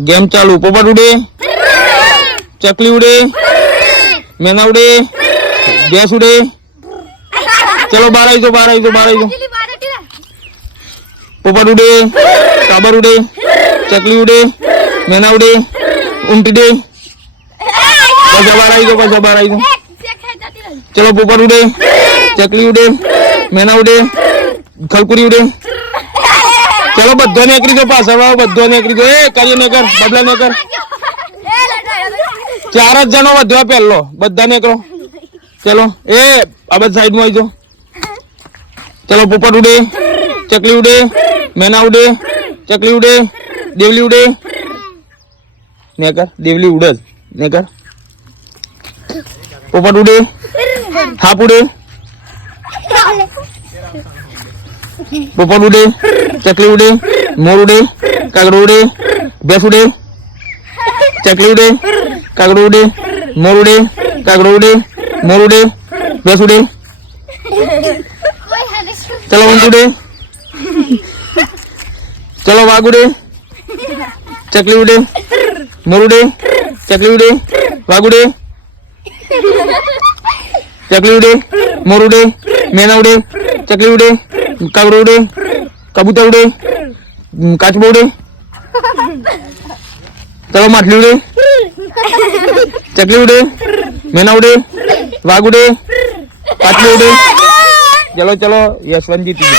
Game चालू। पोपट उड़े, चकली उड़े, मैना उड़े, गैस उड़े। चलो 12 ही दो। पोपट उड़े, काबर उड़े, चकली उड़े, मैना उड़े, उल्टी डे। पाछा 12 ही दो। चलो पोपट उड़े, चकली उड़े, मैना उड़े, खलकुरी उड़े। चलो बधो नीकળી दो पासा बधो नीकળી दो। કરીએ ને કર બદલા ને કર। 4 જ જણો વધ્યો પહેલો બધા નીકળો। चलो ए अब साइड में आई जाओ। चलो पोपट उड़े, चकली उड़े, मैना उड़े, चकली उड़े, देवली उड़े। नेकर देवली उड़े नेकर। पोपट उड़े, हाप उड़े, पोपट उड़े, चकली उड़े, मोर उड़े, कागड़ उड़े, भैंस उड़े, चकली उड़े, कागड़ उड़े, मोर उड़े, कागड़ उड़े, मोर उड़े, भैंस उड़े। चलो ऊंट उड़े, चलो वाघ उड़े, चकली उड़े, मोर उड़े, चकली उड़े, वाघ उड़े, चकली उड़े, मोर उड़े, मैना उड़े, चकली उड़े, कागड़ उड़े, कबूतर उड़े, काचबो उड़े। चलो मछली उड़े, चकली उड़े, मैना उड़े, वाघ उड़े, काचबो उड़े। चलो यशवंत जीत गए।